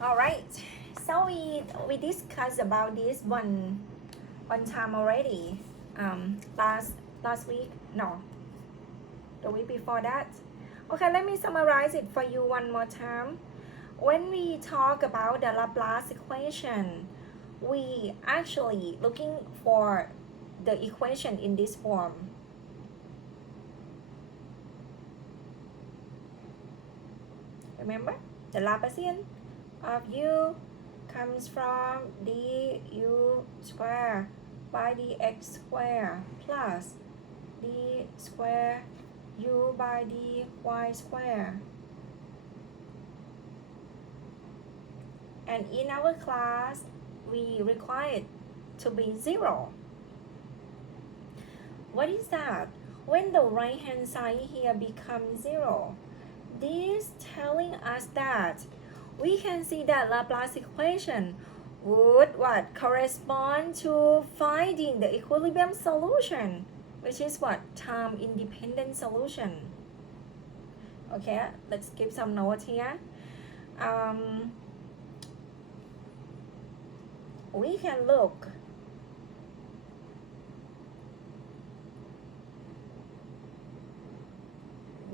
All right, so we discussed about this one time already. Last week, no, the week before that. Okay, let me summarize it for you one more time. When we talk about the Laplace equation, we actually looking for the equation in this form. Remember, the Laplacian of u comes from du square by dx square plus d square u by dy square. And in our class, we require it to be 0. What is that? When the right hand side here becomes 0, this telling us that we can see that Laplace equation would what? Correspond to finding the equilibrium solution, which is what? Time independent solution. Okay, let's give some notes here. We can look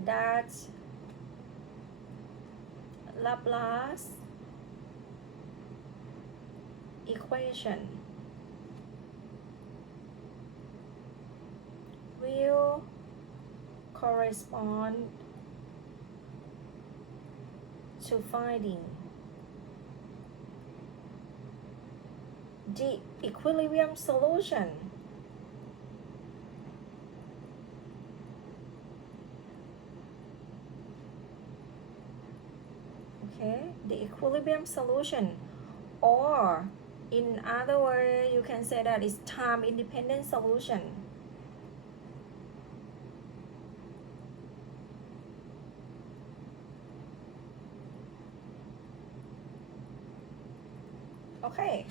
that Laplace equation will correspond to finding the equilibrium solution. Okay, the equilibrium solution, or in other words, you can say that it's time independent solution. Okay,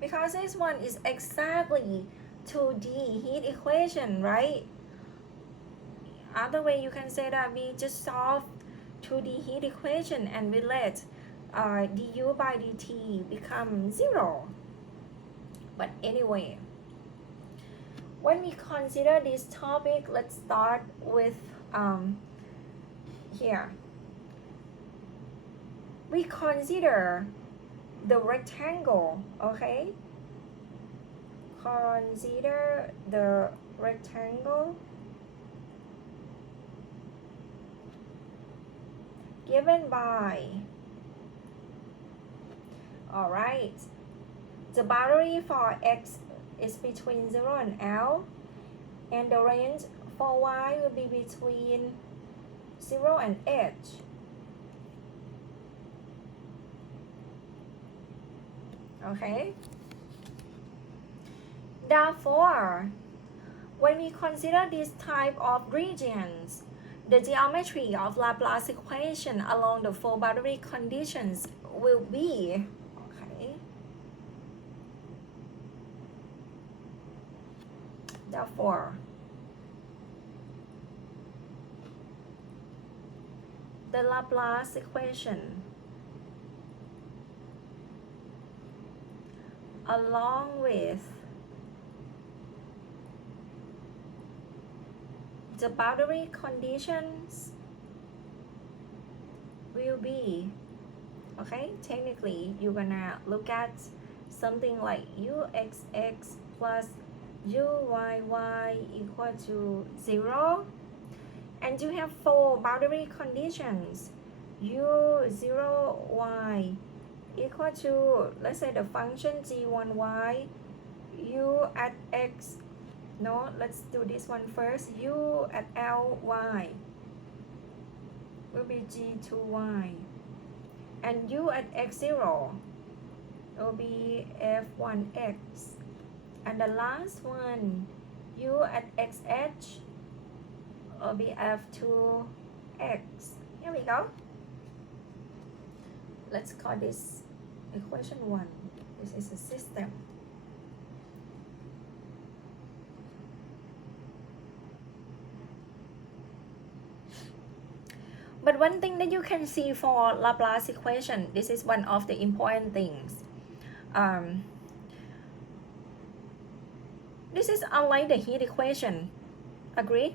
because this one is exactly 2D heat equation, right? Other way you can say that we just solve 2D heat equation and we let du by dt become 0. But anyway, when we consider this topic, let's start with here. We consider the rectangle, okay? Consider the rectangle given by, all right, the boundary for x is between 0 and L, and the range for y will be between 0 and h. Okay? Therefore, when we consider this type of regions, the geometry of Laplace equation along the four boundary conditions will be, okay, therefore, the Laplace equation along with the boundary conditions will be, okay, technically you're gonna look at something like uxx plus uyy equal to 0, and you have four boundary conditions. u0y equal to, let's say, the function g1y, u at x, no, let's do this one first, u at ly will be g2y, and u at x0 will be f1x, and the last one, u at xh will be f2x. Here we go. Let's call this equation 1. This is a system. But one thing that you can see for Laplace equation, this is one of the important things. This is unlike the heat equation. Agree?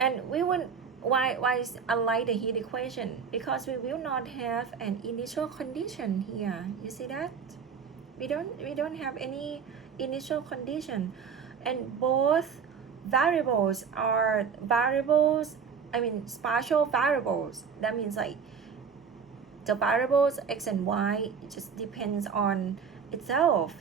And we will why is unlike the heat equation? Because we will not have an initial condition here. You see that? We don't have any initial condition, and both variables are variables. I mean spatial variables. That means like the variables x and y just depends on itself.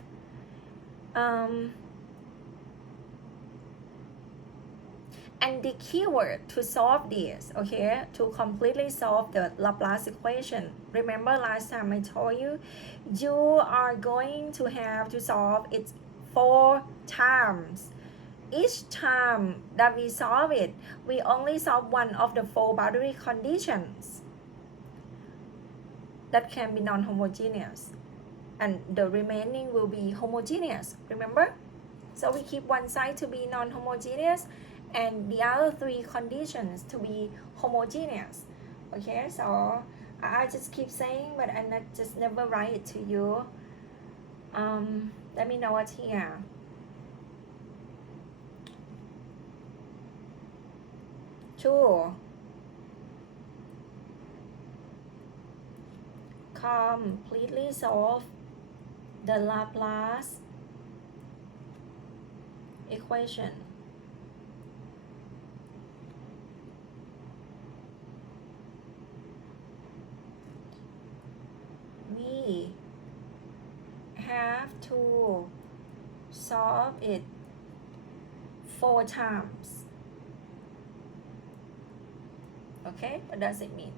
And the keyword to solve this, okay, to completely solve the Laplace equation, remember last time I told you, you are going to have to solve it 4 times. Each time that we solve it, we only solve one of the 4 boundary conditions that can be non-homogeneous, and the remaining will be homogeneous, remember? So we keep one side to be non-homogeneous and the other 3 conditions to be homogeneous. Okay, so I just keep saying, but I just never write it to you. Let me know what's here. To completely solve the Laplace equation, we have to solve it 4 times. Okay, what does it mean?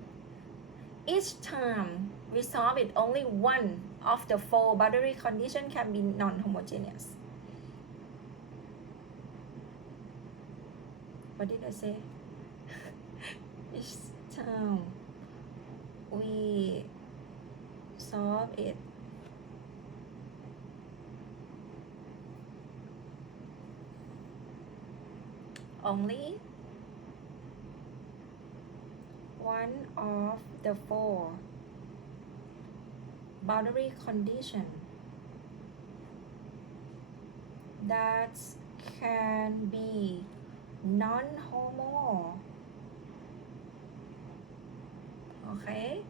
Each time we solve it, only one of the 4 boundary conditions can be non-homogeneous. What did I say? Each time we solve it, only one of the 4 boundary condition that can be non-homo. Okay.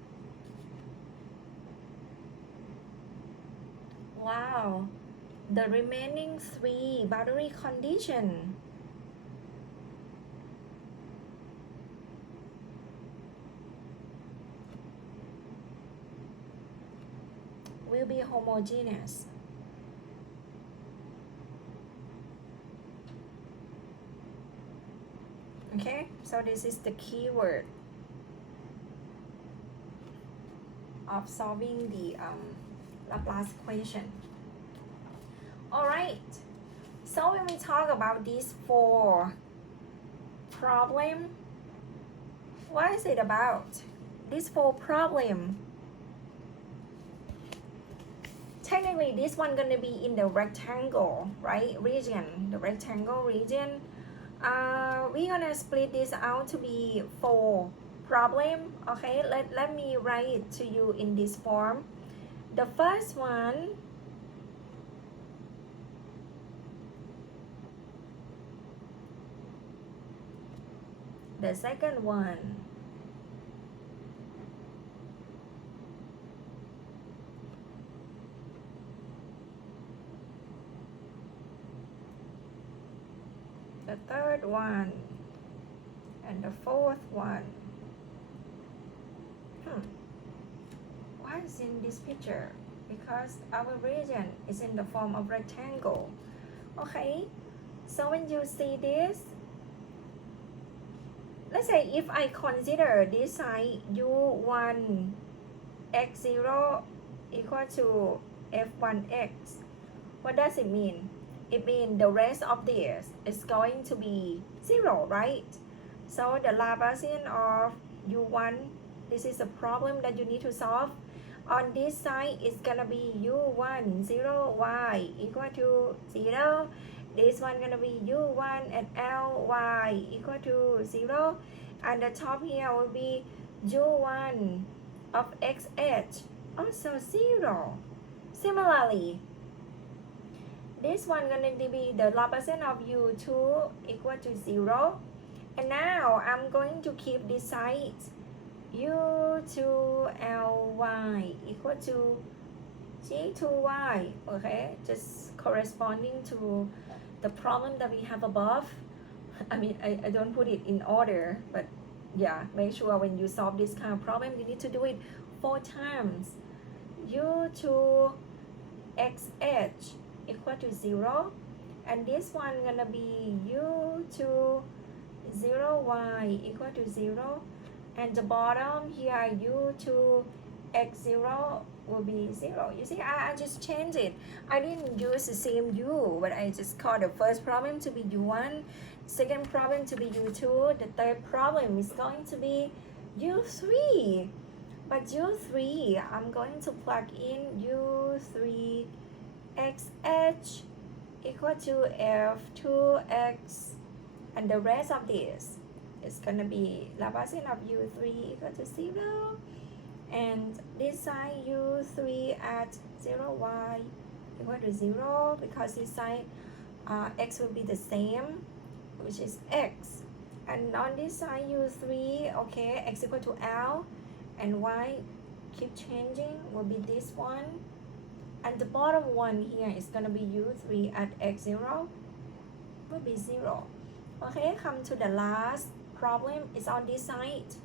Wow. The remaining 3 boundary condition will be homogeneous. Okay, so this is the keyword of solving the Laplace equation. All right, so when we talk about these 4 problem, what is it about? These 4 problem, technically this one gonna be in the rectangle, right, region, the rectangle region. We're gonna split this out to be 4 problem. Okay, let me write it to you in this form. The first one, the second one, the third one, and the fourth one. Why is in this picture? Because our region is in the form of rectangle. Okay, so when you see this, let's say if I consider this side u1 x0 equal to f1x, what does it mean? It means the rest of this is going to be 0, right? So the Laplacian of u1, this is a problem that you need to solve. On this side, it's gonna be u1 0y equal to 0. This one gonna be u1 at ly equal to 0. and the top here will be u1 of xh, also 0. Similarly, this one going to be the Laplacian of u2 equal to 0. And now I'm going to keep this side u2ly equal to g2y, okay, just corresponding to the problem that we have above. I mean, I don't put it in order, but yeah, make sure when you solve this kind of problem, you need to do it 4 times. u2xh equal to 0, and this one gonna be u2 0y equal to 0, and the bottom here u2x0 will be 0. You see, I just changed it. I didn't use the same u, but I just called the first problem to be u1, second problem to be u2, the third problem is going to be u3. But u3, I'm going to plug in u3xh equal to f2x, and the rest of this is going to be Laplacian of u3 equal to 0, and this side u3 at 0y equal to 0, because this side x will be the same, which is x, and on this side u3, okay, x equal to l, and y keep changing, will be this one, and the bottom one here is going to be u3 at x0 will be 0. Okay, come to the last problem. It's on this side.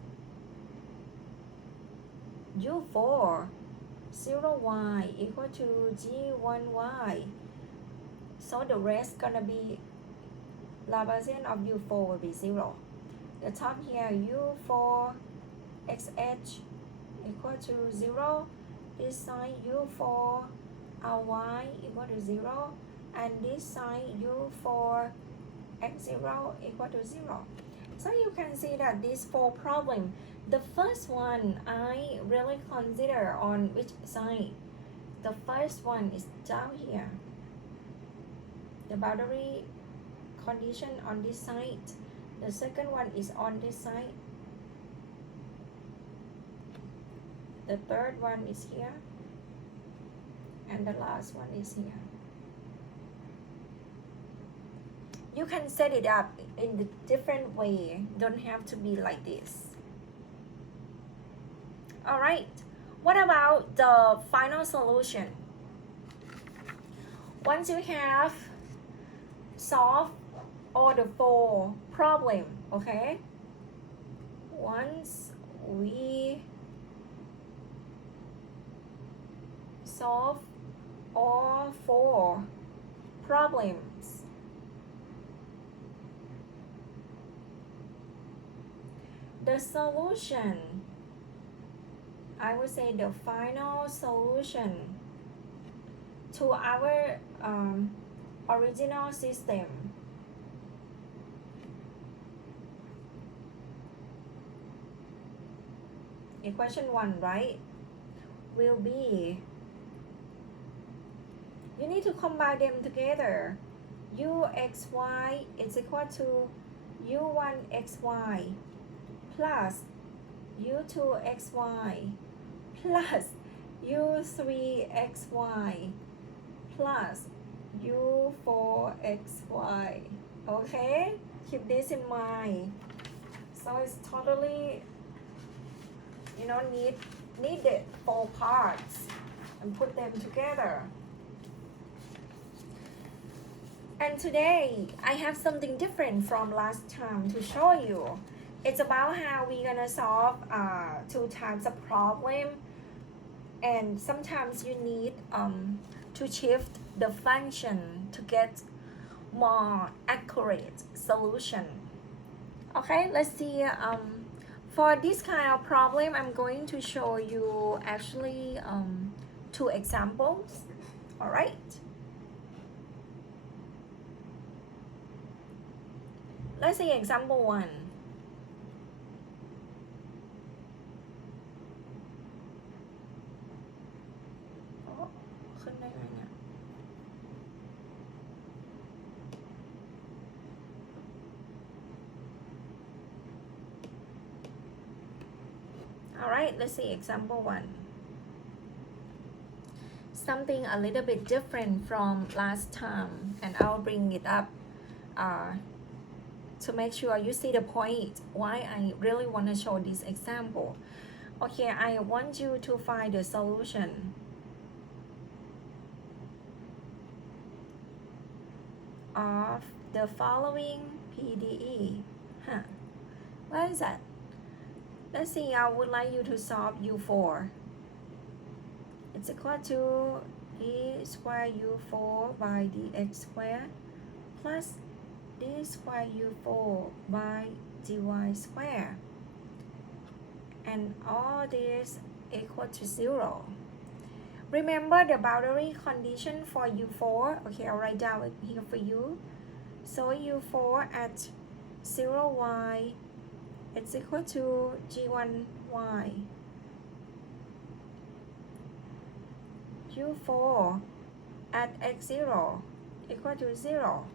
u4 0y equal to g1y, so the rest gonna be Laplacian of u4 will be 0. The top here u4 xh equal to 0, this side u4 ry equal to 0, and this side u4 x0 equal to 0. So you can see that these 4 problems, the first one I really consider on which side. The first one is down here, the boundary condition on this side. The second one is on this side. The third one is here, and the last one is here. You can set it up in a different way, don't have to be like this. Alright, what about the final solution? Once you have solved all the 4 problems, okay? Once we solve all 4 problems, the solution, I would say the final solution to our original system equation 1, right, will be, you need to combine them together. uxy is equal to u1xy plus u2xy plus u3xy plus u4xy. Okay, keep this in mind. So it's totally, needed 4 parts and put them together. And today I have something different from last time to show you. It's about how we're gonna solve 2 types of problem, and sometimes you need to shift the function to get more accurate solution. Okay, let's see. For this kind of problem, I'm going to show you actually 2 examples. All right. Let's see example 1. Alright, let's see example 1. Something a little bit different from last time, and I'll bring it up to make sure you see the point why I really want to show this example. Okay, I want you to find the solution of the following PDE. What is that? Let's see, I would like you to solve U4. It's equal to e square U4 by dx squared plus d square U4 by dy squared. And all this equal to 0. Remember the boundary condition for U4? Okay, I'll write down it here for you. So U4 at 0y, it's equal to G1y. U4 at x0 equal to 0.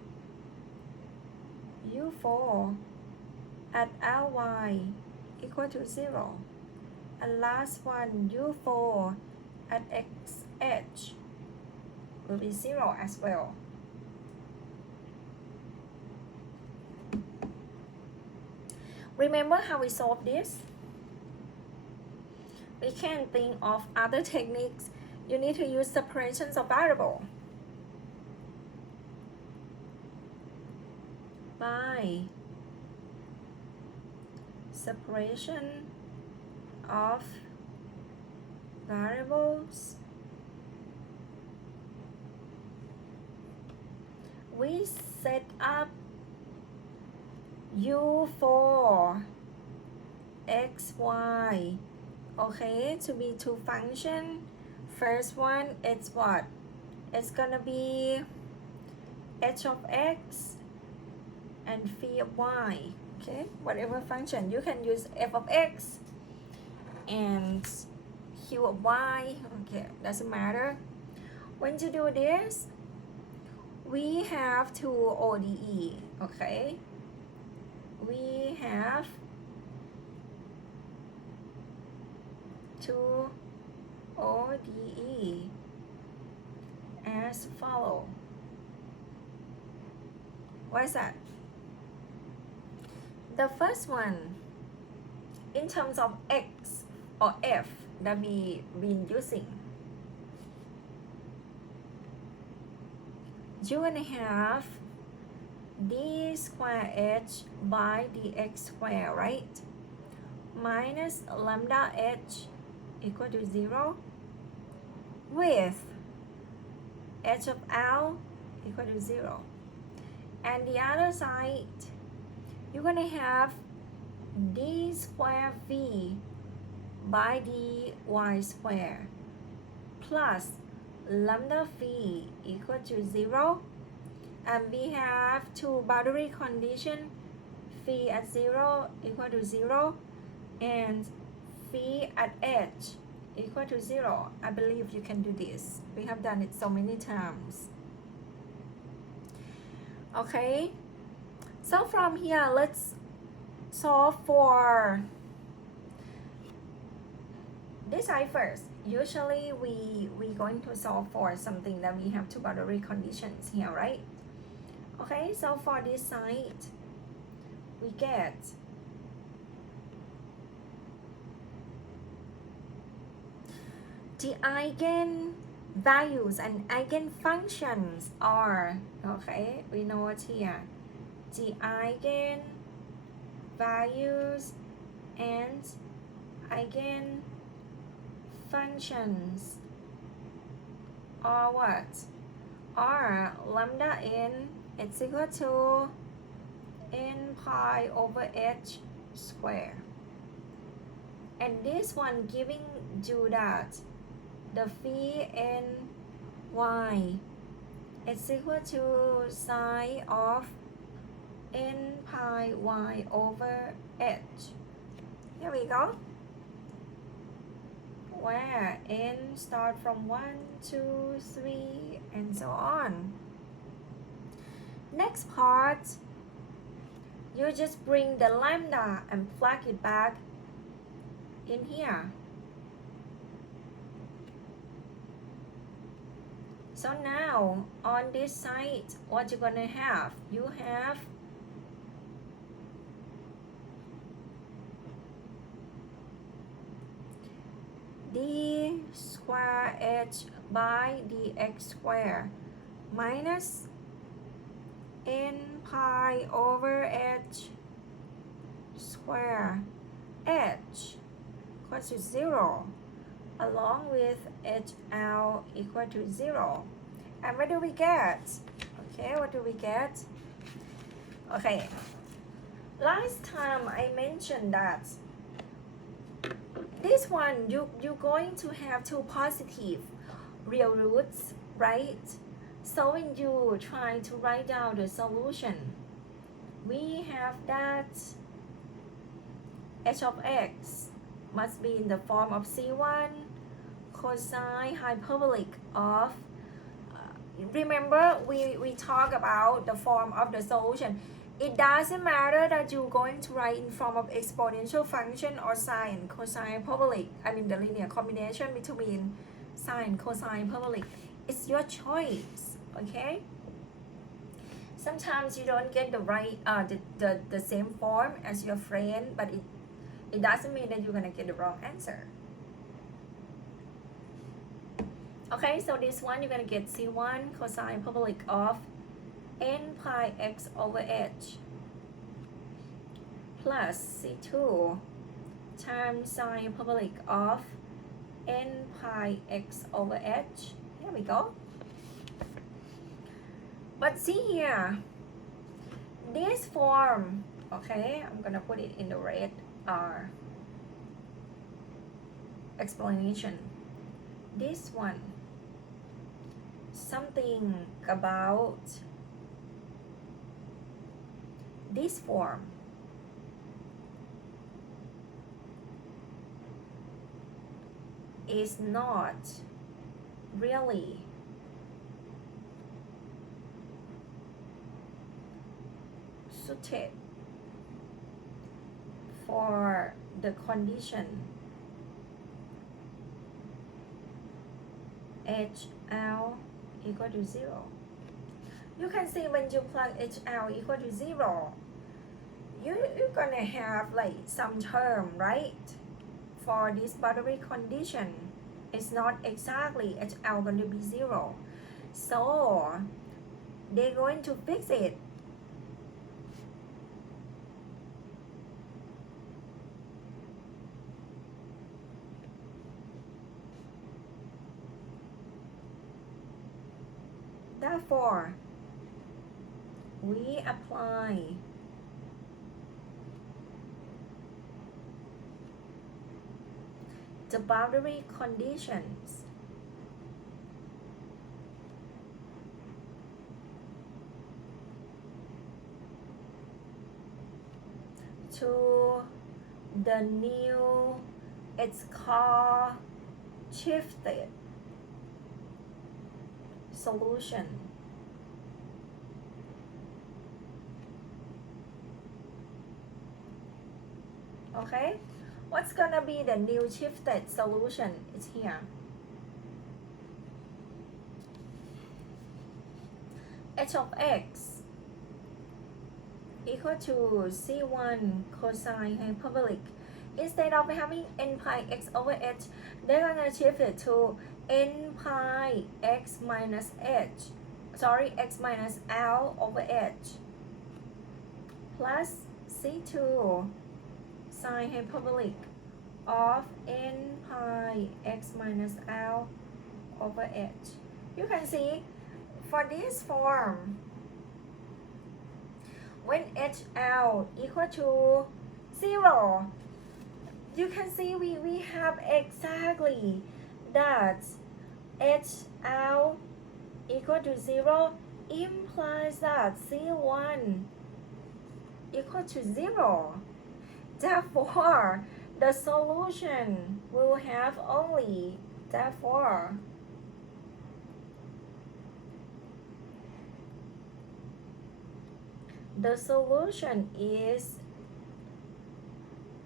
U4 at Ly equal to 0. And last one, U4 at xh will be 0 as well. Remember how we solve this? We can think of other techniques. You need to use separations of variable by separation of variables. We set up U4 xy, okay, to be two functions. First one, it's what? It's gonna be h of x and phi of y, okay? Whatever function, you can use f of x and q of y, okay, doesn't matter. When you do this, we have two ODE, okay? We have two ODE as follow. What is that? The first one, in terms of x or f that we've been using, you're gonna have d square h by dx square, right? Minus lambda h equal to 0 with h of L equal to 0. And the other side, you're gonna have d square v by dy square plus lambda phi equal to 0. And we have two boundary conditions, phi at 0 equal to 0 and phi at h equal to 0. I believe you can do this. We have done it so many times. Okay, so from here, let's solve for this side first. Usually we're going to solve for something that we have two boundary conditions here, right? Okay, so for this side, we get the eigenvalues and eigenfunctions are, okay, we know it here. The eigenvalues and eigenfunctions are what? Are lambda n, it's equal to n pi over h square. And this one giving you that the phi n y is equal to sine of n pi y over h. Here we go. Where n start from 1, 2, 3, and so on. Next part, you just bring the lambda and plug it back in here. So now on this side, what you're gonna have? You have d square h by dx square minus n pi over h square h equals to 0 along with HL equal to 0. And what do we get? Okay, what do we get? Okay, last time I mentioned that this one you're going to have two positive real roots, right? So when you try to write down the solution, we have that h of x must be in the form of c1 cosine hyperbolic of remember we talk about the form of the solution. It doesn't matter that you're going to write in form of exponential function or sine and cosine hyperbolic. I mean the linear combination between sine, cosine, hyperbolic. It's your choice, okay? Sometimes you don't get the right the same form as your friend, but it doesn't mean that you're gonna get the wrong answer. Okay, so this one you're gonna get c1 cosine hyperbolic of n pi x over h plus c2 times sine hyperbolic of n pi x over h. Here we go. But see here, this form, okay, I'm gonna put it in the red explanation. This one, something about this form is not really suited for the condition HL equal to 0. You can see when you plug HL equal to 0, you're gonna have like some term, right? For this boundary condition, it's not exactly HL going to be 0. So they're going to fix it. Therefore, we apply the boundary conditions to the new, it's called shifted solution. Okay, what's gonna be the new shifted solution? It's here. H of x equal to c1 cosine hyperbolic. Instead of having n pi x over h, they're gonna shift it to n pi x minus h, x minus l over h plus c2 sine hyperbolic of n pi x minus l over h. You can see for this form, when HL equal to 0, you can see we have exactly that HL equal to 0 implies that C1 equal to 0. Therefore, the solution will have only, therefore, the solution is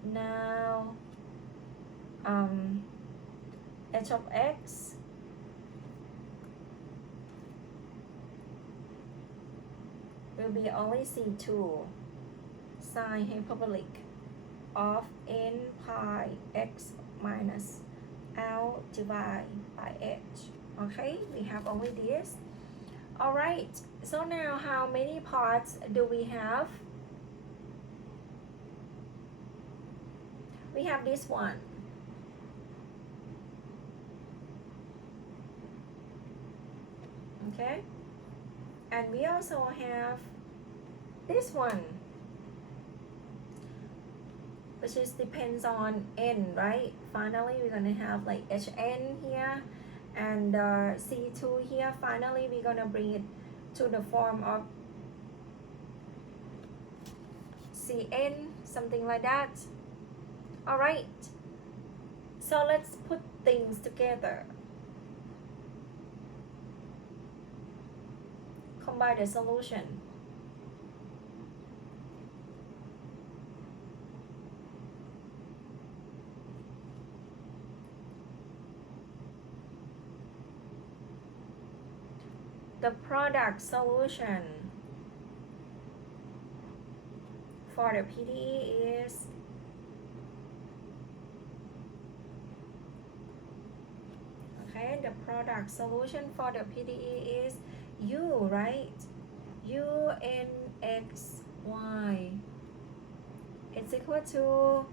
now h of x will be only c2 sine hyperbolic of n pi x minus L divided by h. Okay, we have only this. Alright, so now how many parts do we have? We have this one. Okay, and we also have this one, which is depends on n, right? Finally, we're gonna have like hn here and c2 here. Finally, we're gonna bring it to the form of cn, something like that. All right, so let's put things together. Combine the solution. The product solution for the PDE is the product solution for the PDE is u, right? U n x y. It's equal to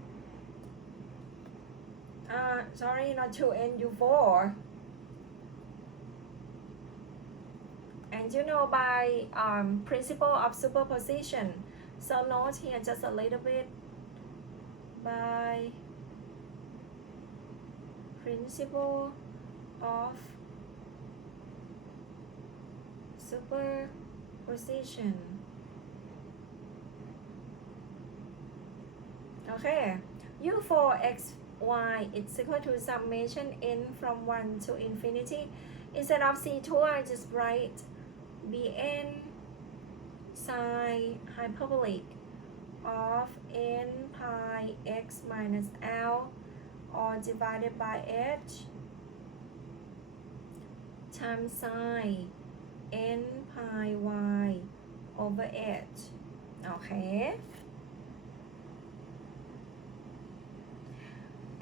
sorry, not 2n u4. And you know, by principle of superposition, so note here just a little bit, by principle of superposition. Okay, u for x, y is equal to summation n from 1 to infinity. Instead of c2, I just write bn sine hyperbolic of n pi x minus L or divided by h times sine n pi y over h. Okay.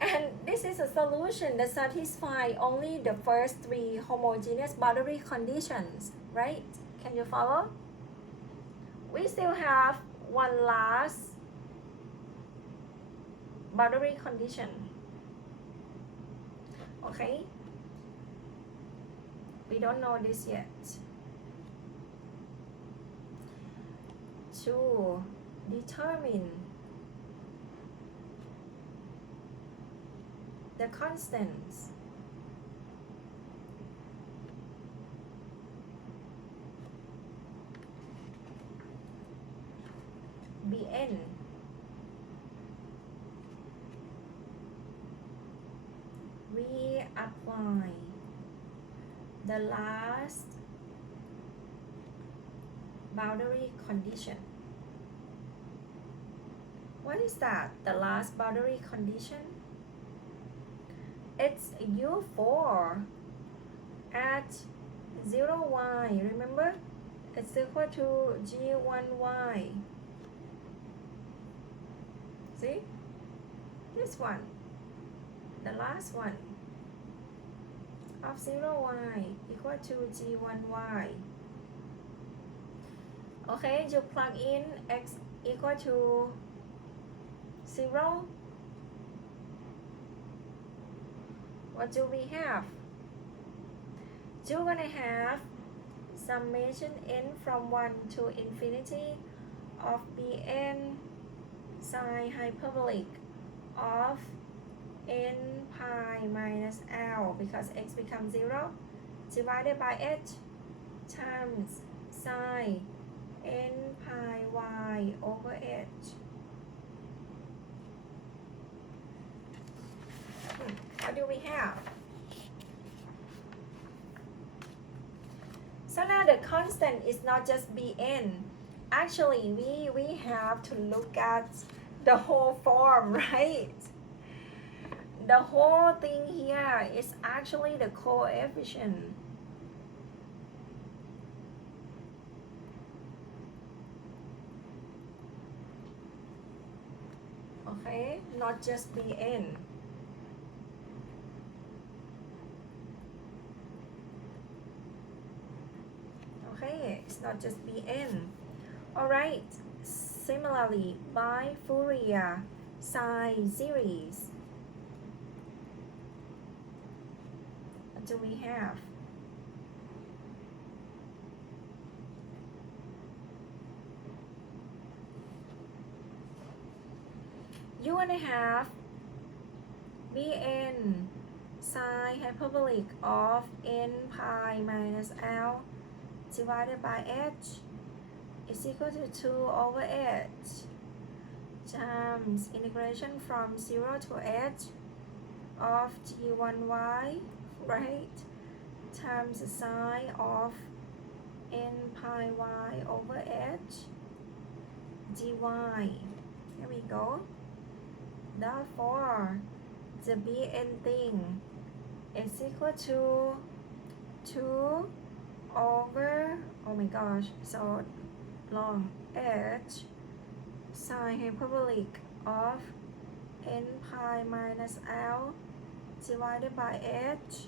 And this is a solution that satisfies only the first three homogeneous boundary conditions, right? Can you follow? We still have one last boundary condition. Okay? We don't know this yet. To determine the constants Bn we apply the last boundary condition. What is that? The last boundary condition? It's u4 at 0y. Remember? It's equal to g1y. See? This one. The last one. Of 0y equal to g1y. Okay, you plug in x equal to 0. What do we have? You're gonna have summation n from 1 to infinity of bn sine hyperbolic of n pi minus L, because x becomes 0, divided by h times sine n pi y over h. What do we have? So now the constant is not just Bn. Actually, we have to look at the whole form, right? the whole thing here is actually the coefficient. Okay, not just Bn. Okay, it's not just Bn. Alright, similarly, by Fourier sine series, what do we have? You want to have Bn sine hyperbolic of n pi minus l divided by h is equal to 2 over h times integration from 0 to h of g1y, right, times the sine of n pi y over h dy. Here we go. Therefore, the Bn thing is equal to 2 over, oh my gosh, so long, h sine hyperbolic of n pi minus l divided by h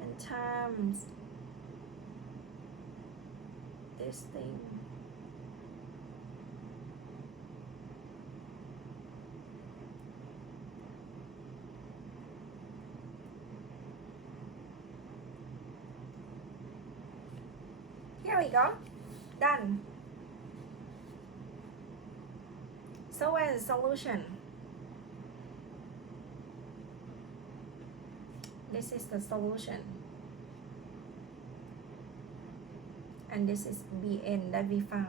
and times this thing. Here we go. Done. So where's the solution? This is the solution. And this is Bn that we found.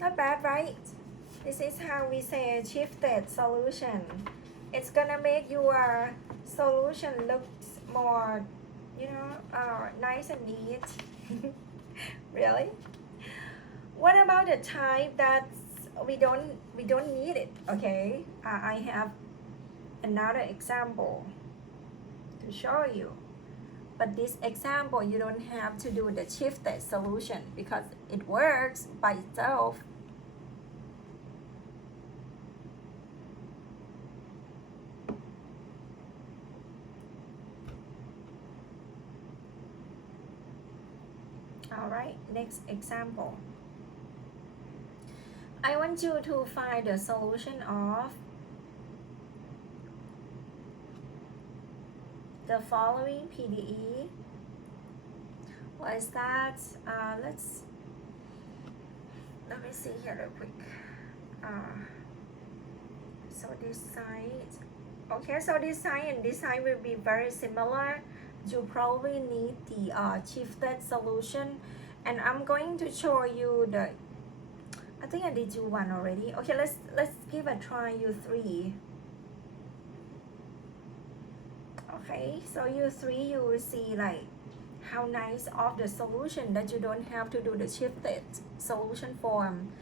Not bad, right? This is how we say shifted solution. It's gonna make your solution look more, nice and neat. Really? What about the type that we don't need it? Okay, I have another example to show you. But this example, you don't have to do the shifted solution because it works by itself. Alright, next example. I want you to find the solution of the following PDE. What is that? Let me see here real quick. So this side, okay, so this side and this side will be very similar. You probably need the shifted solution, and I'm going to show you the, I think I did U1 already. Okay, let's give a try U3. Okay, so U3 you will see like how nice of the solution that you don't have to do the shifted solution form.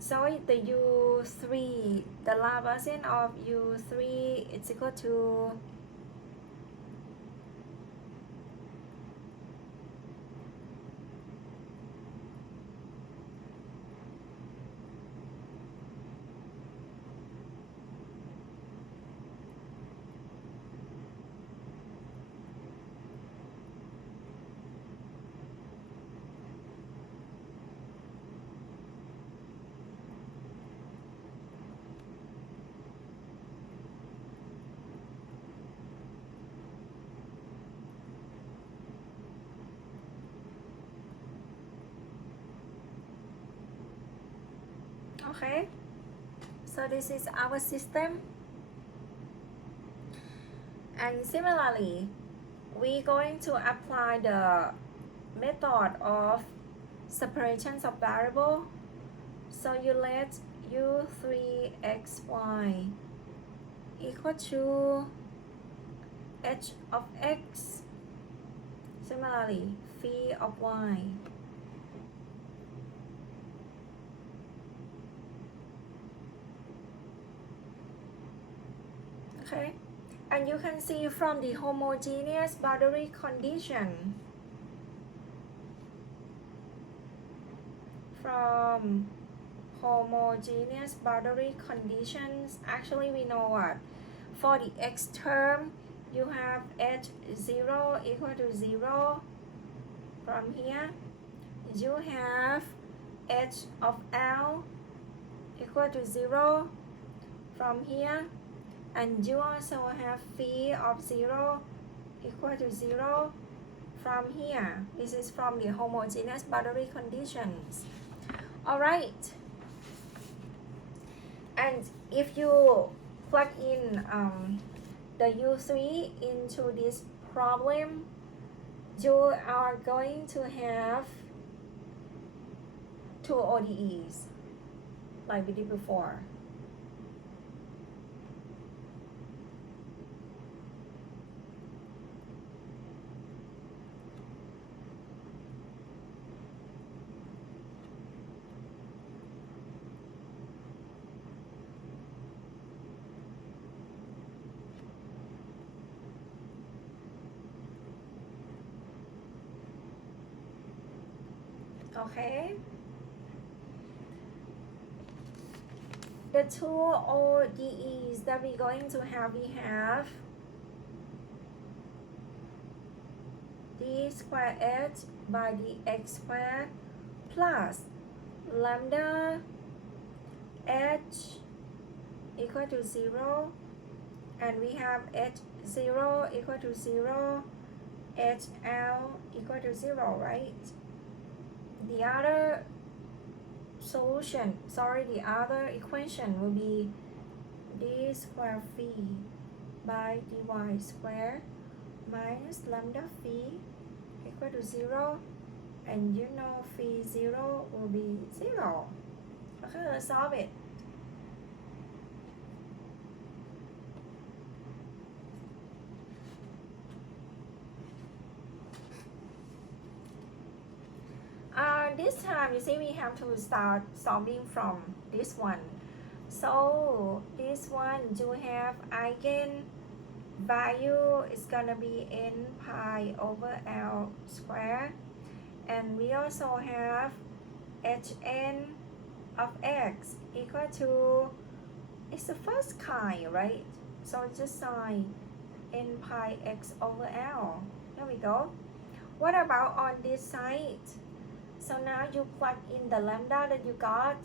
So the U3, the Laplacian of U3 is equal to okay, so this is our system, and similarly we're going to apply the method of separations of variable. So you let u3xy equal to h of x, similarly phi of y. Okay, and you can see from the homogeneous boundary condition, from homogeneous boundary conditions, actually we know what, for the x term you have h0 equal to 0. From here you have h of l equal to 0 from here, and you also have phi of 0 equal to 0 from here. This is from the homogeneous boundary conditions. Alright, and if you plug in the U3 into this problem, you are going to have two ODEs like we did before. Okay, the two ODEs that we're going to have, we have d squared h by dx squared plus lambda h equal to 0, and we have h0 equal to 0, hl equal to 0, right? The other solution, the other equation will be d squared phi by dy squared minus lambda phi equal to 0, and you know phi 0 will be 0. Okay, let's solve it. This time you see we have to start solving from this one. So this one you have eigen value is gonna be n pi over l squared, and we also have hn of x equal to, it's the first kind, right? So just sign n pi x over l. There we go. What about on this side? So now you plug in the lambda that you got.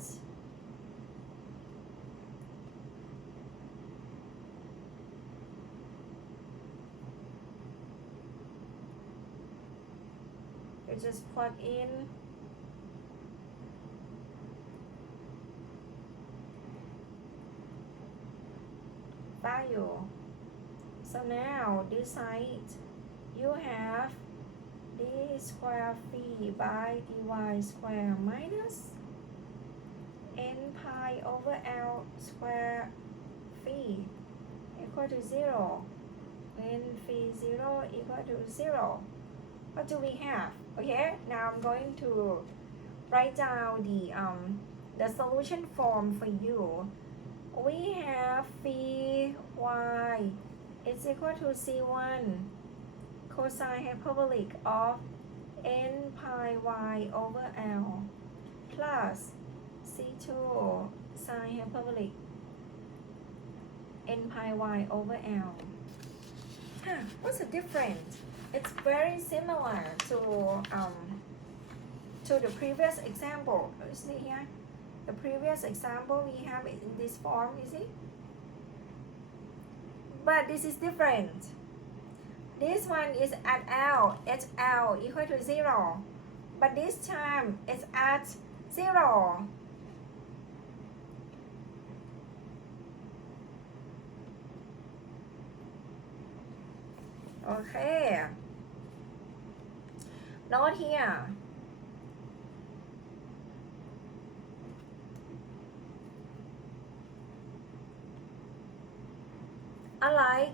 You just plug in value. So now this side you have d squared phi by dy squared minus n pi over l squared phi equal to 0. When phi 0 equal to 0, what do we have? Okay, now I'm going to write down the solution form for you. We have phi y is equal to c1 cosine hyperbolic of n pi y over l plus c2 sine hyperbolic n pi y over l. What's the difference? It's very similar to the previous example. You see here, the previous example we have it in this form, you see? But this is different. This one is at L, HL equal to 0. But this time it's at 0. Okay. Note here. Unlike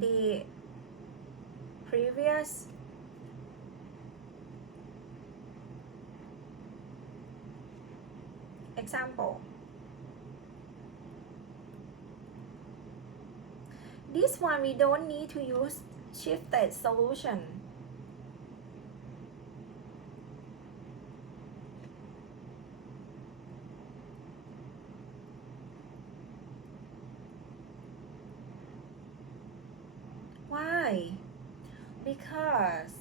the previous example. This one we don't need to use shifted solution. Why? Because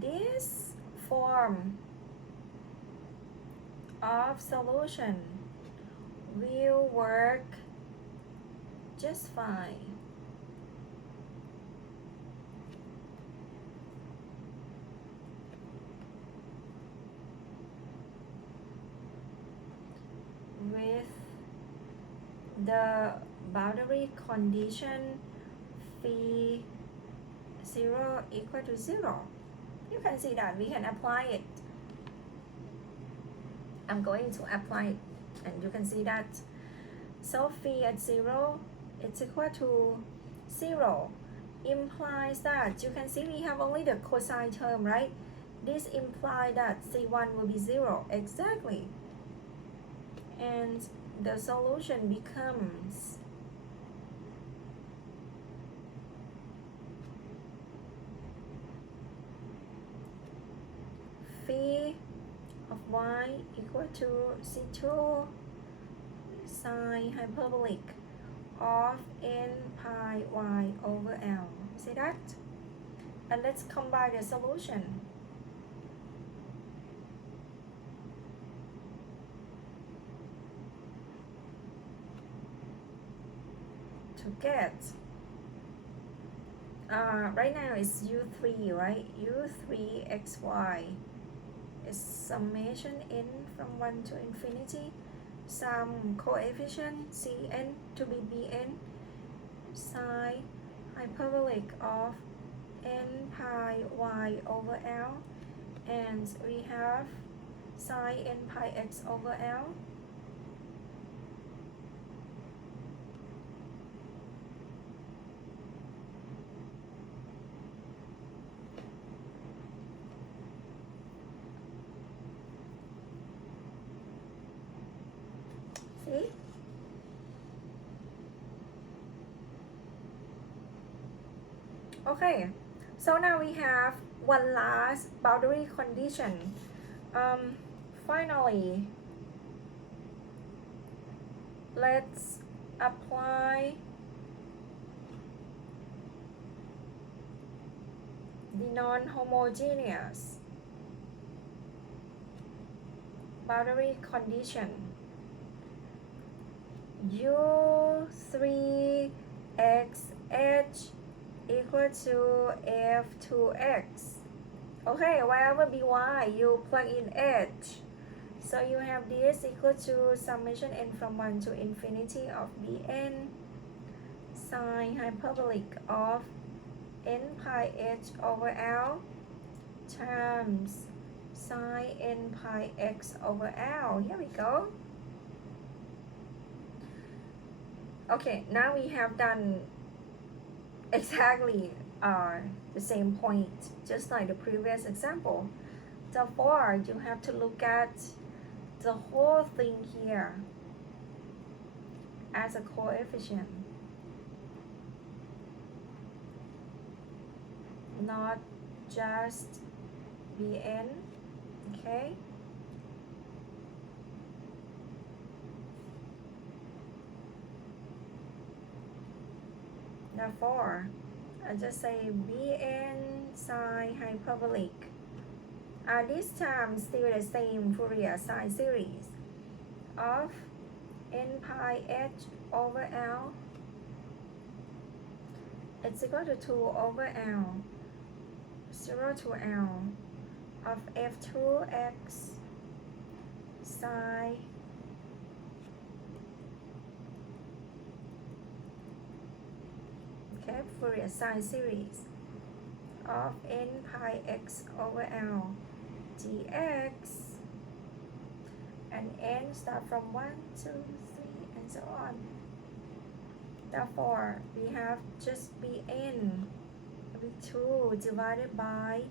this form of solution will work just fine. With the boundary condition phi 0 equal to 0. You can see that we can apply it. I'm going to apply it, and you can see that. So phi at 0 it's equal to 0 implies that you can see we have only the cosine term, right? This implies that C1 will be 0 exactly, and the solution becomes phi of y equal to C2 sine hyperbolic of n pi y over L. See that? And let's combine the solution to get right now it's u3, right? u3 xy is summation n from 1 to infinity, some coefficient cn to be bn sine hyperbolic of n pi y over L, and we have sine n pi x over L. See? Okay, so now we have one last boundary condition. Finally, let's apply the non-homogeneous boundary condition. u3xh equal to f2x. Okay, wherever by you plug in h. So you have this equal to summation n from 1 to infinity of bn sine hyperbolic of n pi h over L times sine n pi x over L. Here we go. Okay, now we have done exactly the same point, just like the previous example. Therefore, you have to look at the whole thing here as a coefficient, not just bn, okay? Therefore, I just say bn sine hyperbolic. This time still the same Fourier sine series of n pi h over L. It's equal to 2 over L, 0 to L of f2x sine Fourier sine series of n pi x over L dx, and n start from 1, 2, 3, and so on. Therefore, we have just bn, be 2 divided by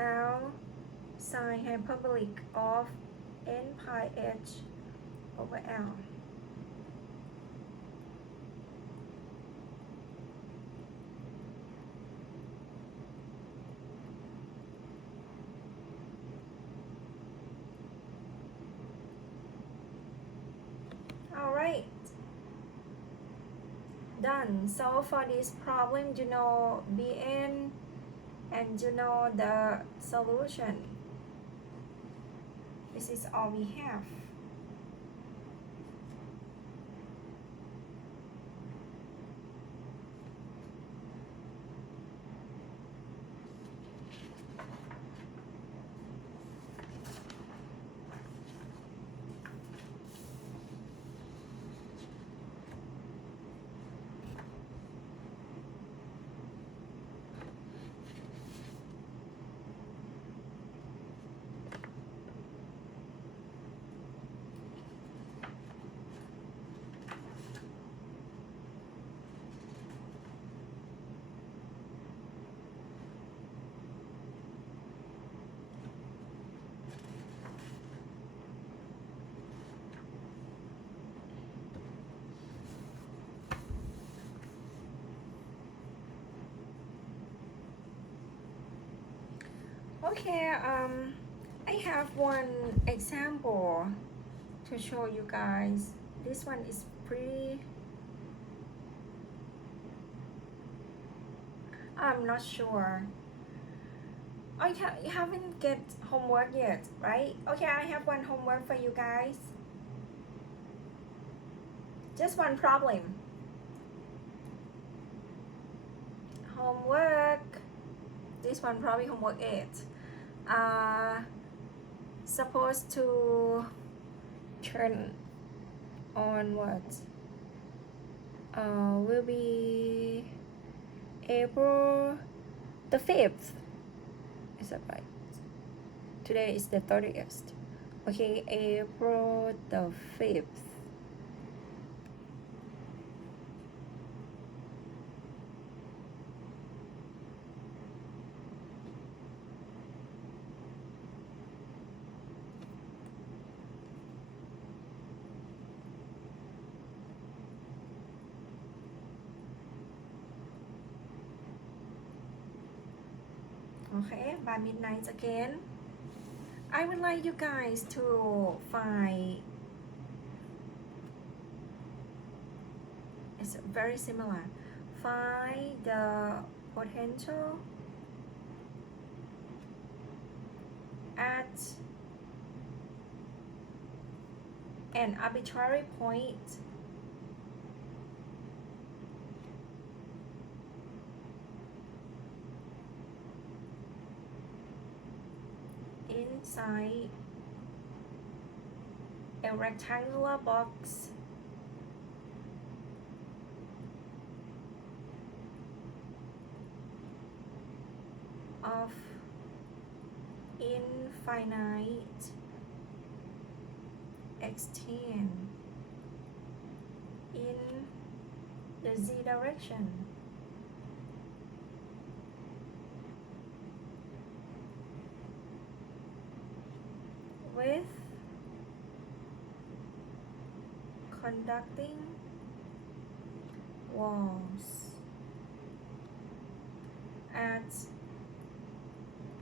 L sine hyperbolic of n pi h over L. Alright, done. So for this problem, you know Bn and you know the solution. This is all we have. Okay, I have one example to show you guys. This one is pretty, I'm not sure. You haven't get homework yet, right? Okay, I have one homework for you guys. Just one problem. Homework. This one probably homework 8. Supposed to turn on what? Will be April the 5th. Is that right? Today is the 30th. Okay, April the 5th. Okay, by midnight again. I would like you guys to find, it's very similar. Find the potential at an arbitrary point inside a rectangular box of infinite extent in the z direction. With conducting walls at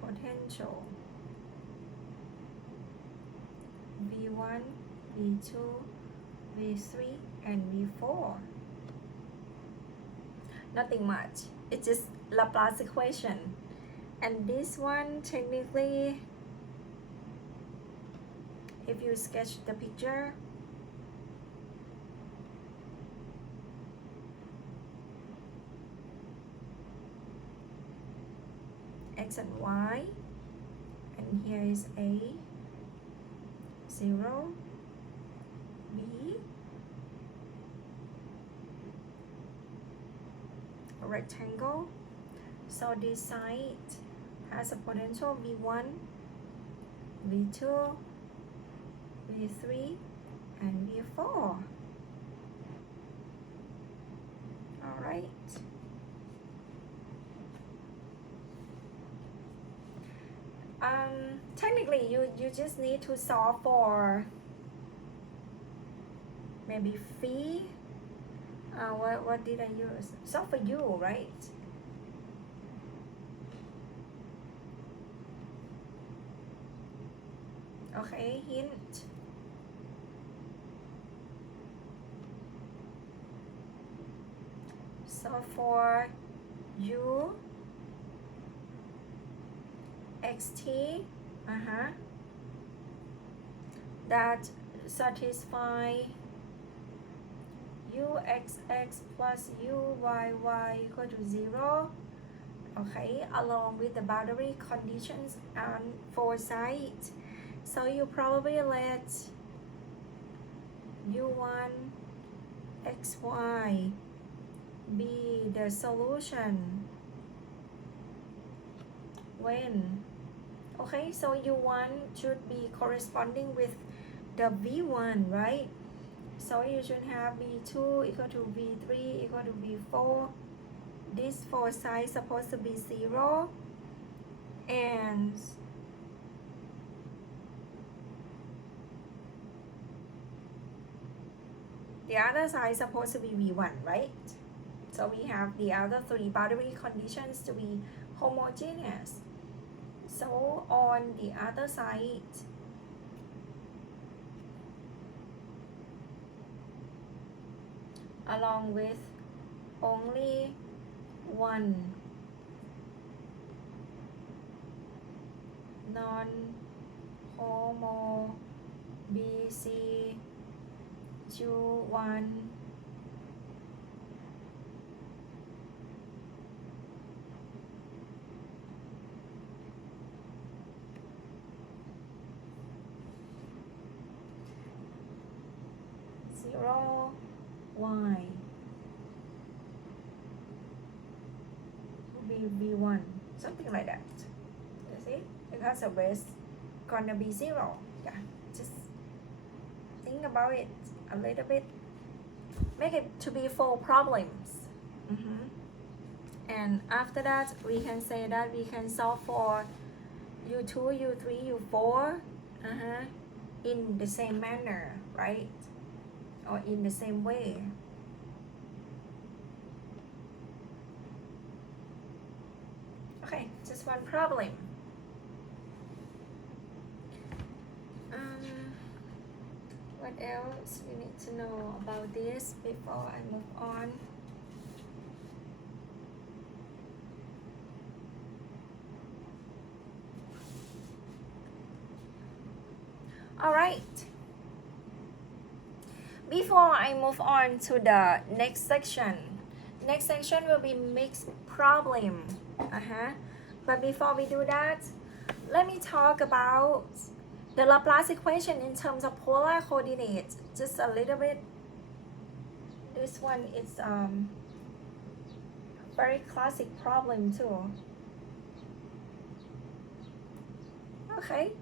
potential V1, V2, V3 and V4. Nothing much, it's just Laplace equation. And this one technically, if you sketch the picture, x and y, and here is a 0, b, a rectangle. So this side has a potential V1, V2, V3 and V4. All right. Technically you just need to solve for maybe phi. What did I use? Solve for u, right? Okay, hint. So for u xt, that satisfy uxx plus uyy equal to 0, okay, along with the boundary conditions on 4 sides. So you probably let u1 xy be the solution when, okay, so u1 should be corresponding with the v1, right? So you should have v2 equal to v3 equal to v4. This 4 sides supposed to be 0, and the other side is supposed to be v1, right? So we have the other 3 boundary conditions to be homogeneous. So on the other side, along with only one non-homo BC U1 0 y will be v1, something like that. You see, because the base gonna be 0. Yeah, just think about it a little bit. Make it to be 4 problems. And after that, we can say that we can solve for u2, u3, u4 in the same manner, right? Or in the same way. Okay, just one problem. What else we need to know about this before I move on? All right. Before I move on to the next section will be mixed problem. But before we do that, let me talk about the Laplace equation in terms of polar coordinates just a little bit. This one is very classic problem too. Okay.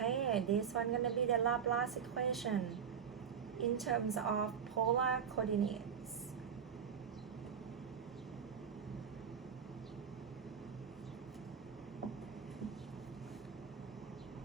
Okay, this one gonna be the Laplace equation in terms of polar coordinates.